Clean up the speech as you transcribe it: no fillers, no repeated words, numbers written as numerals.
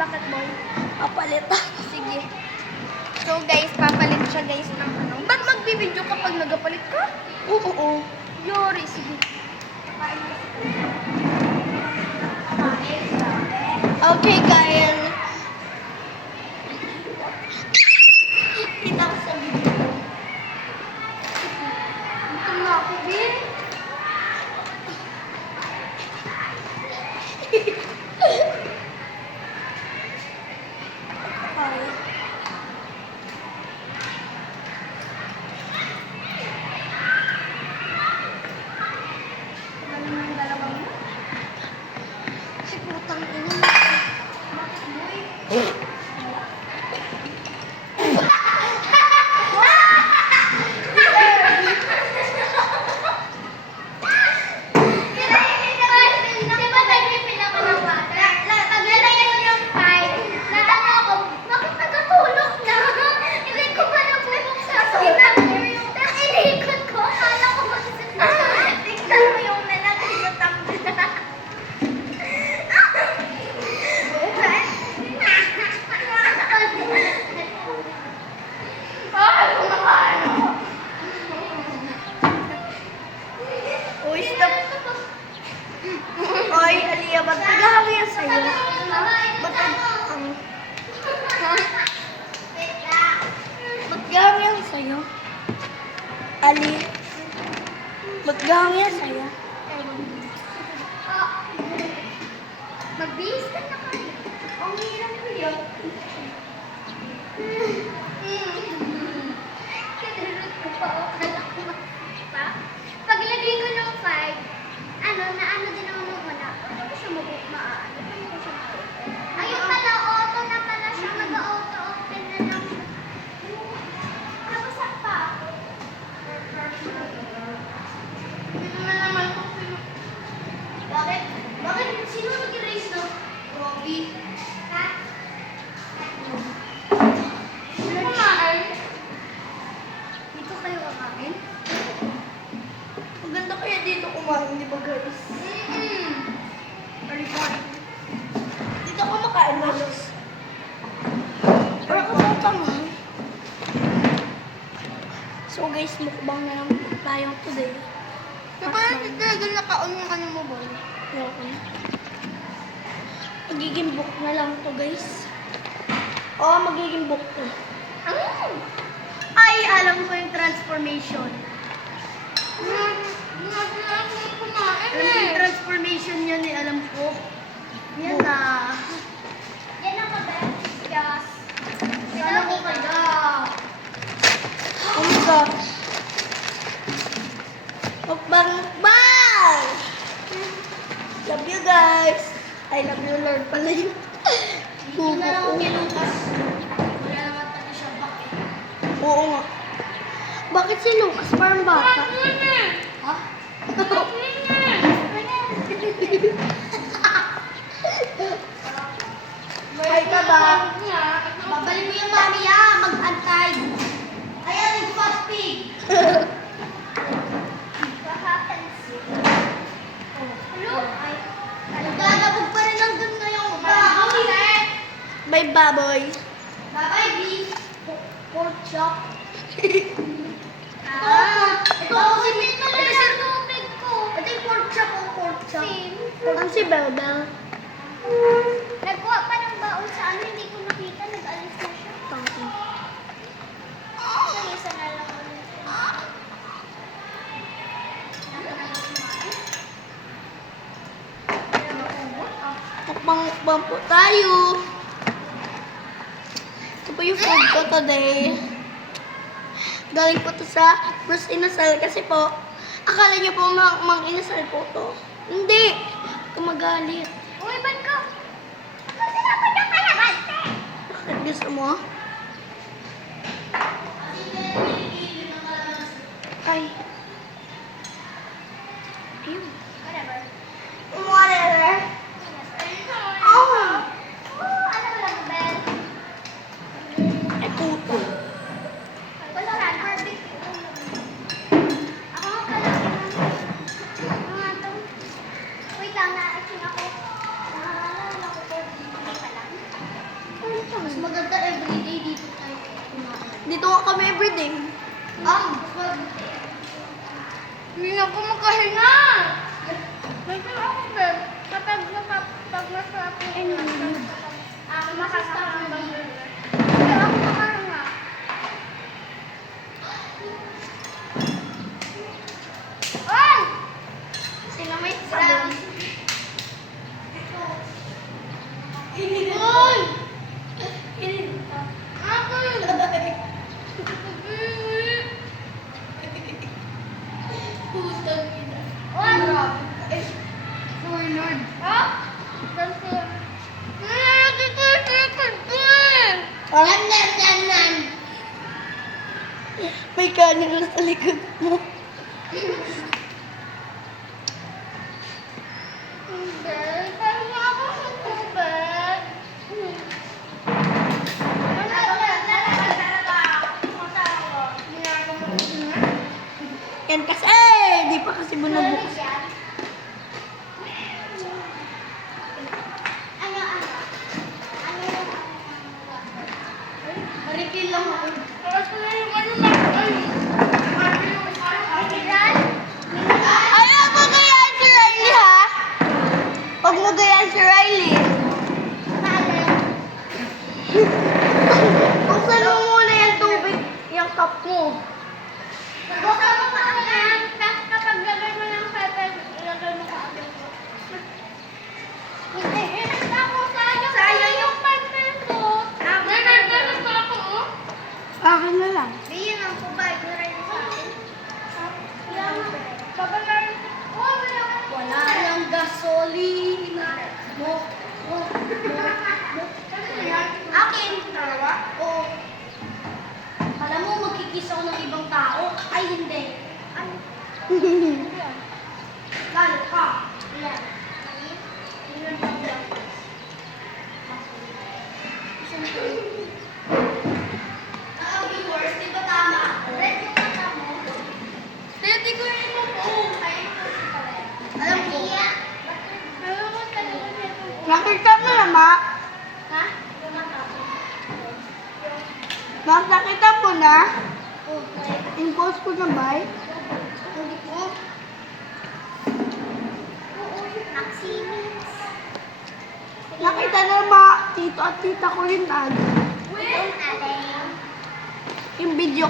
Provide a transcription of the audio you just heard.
Bakit, boy? Papalit. Sige. So, guys, papalit siya, guys, ng ano. Ba't magbibideo kapag nagapalit ka? Oo. Yori, sige. Okay, Kyle. Kita ko sa video. Ito na ako, Bin. Ay. Ano naman yung dalawang mo? Ay, putang ina. Bakit, boy? Uy, stop. Oy, Aliyah, ba't nagahari yan sa'yo? Ba't ba't gahari yan sa'yo? Ali, ba't gahari yan sa'yo? Magbihis ka na kayo. Ang hirap ko yun. Kinurot ko pa. Akala ko pa. Paglagay ko ng 5, naano din ako nung una. Ano ko siya maano? Paano ko siya ma-open? Ayun pala, auto na pala siya. Mag-auto-open na lang siya. Nabasak pa ako. Ito na naman kung Bakit? Bakit? Sino nag-erase no? Robby. Ha? Sino kumain? Dito kayo kakain? Maganda kaya dito kumain, di ba guys? Sorry. Dito ako makain halos. Pero ako tamang. So guys, mukbang na lang tayo today. Parang talagang naka-on yung ano mo, boy. Ayoko na. Magiging book na lang to guys. Oo, magiging book to. Ay, alam ko yung transformation. Alam ko yung transformation yun eh, alam ko. Yan na. Yan na ka, Beth. Yes. Alam ko kayo. Oh my gosh. Mukbang, mukbang! Love you guys. I love you Lord pala yun. Hindi na lang ako Oo. kinukas. Wala naman tayo siya bakit. Oo nga. Bakit si Lucas parang bata? Ha? Hi ka ba? Babalik mo yung mami mag-antay. Ayan, yung fat pig. Hello? Naglalabog pa rin nandun na yung Bye baboy. Bye-bye, beef. Pork chop. Ito yung tubig ko. Ito yung pork chop o pork chop. Ang si Belbel. Nagkuha pa ng baon sa ano, hindi ko nakita. Nag-alis na siya. So, isa na lang ulit. Mukbang po tayo. Ito po yung food ko today. Galing po to sa Bruce Inasal kasi po, akala niyo po mang inasal po to. Hindi. Kumagalit. Uy, ba't ka? Bakit dapat ang kalabante? Bakit gusto mo? Ay. Ayun. Whatever. Whatever. Oh. Ano ba lang, Bel? Ay, puto. Wala ka, barbecue. Ako nga pala. Ano nga to? Wait lang, na-action ako. Naalala ko po, hindi pa lang. Dito nga kami everyday. Hindi na ako makahinga. Medyo ako, Beb. Kapag nasa ako, makakasama. Medyo ako makahinga. Oy! Sino may sabon? Oy! Ako! Putang ina. Oy! Lord, Lord. Oh? Ganito. Nagkikikikid din! Nan. May kanila sa likod mo. Hindi. Parang ako sa tubig. Yan kasi, di pa kasi bunabukas. Refill lang ako. Ayaw mo gayaan si Riley, ha? Huwag mo gayaan si Riley. Buksan mo muna yung tubig, yung cup mo. Kapag lagay mo ng pepper, ilagay mo ka agad. Hindi, inasta ako sayang. Sayang yung pepper ko. Nagagalit pa ako, oh. Akin na lang. Bigyan ang kubay, rin sa akin. Babayaran. Oh, Wala nang gasolina. Akin. Dalawa? Oo. Alam mo, magkikis ako ng ibang tao. Ay, hindi. Ano? Lalo ka. Ilan? Ilan pa ba? Ang viewers, di ba tama? Red yung mata mo. Hindi ko rin mo po. Alam ko. Alam mo talaga nito. Nakita mo na, Ma. Ha? Yung mata mo. Nakita mo na. Okay. Impulse ko na ba? Hindi ko. Oo, Maximis. Nakita na, Ma. Tito at tita ko yun, Yung alay. yung video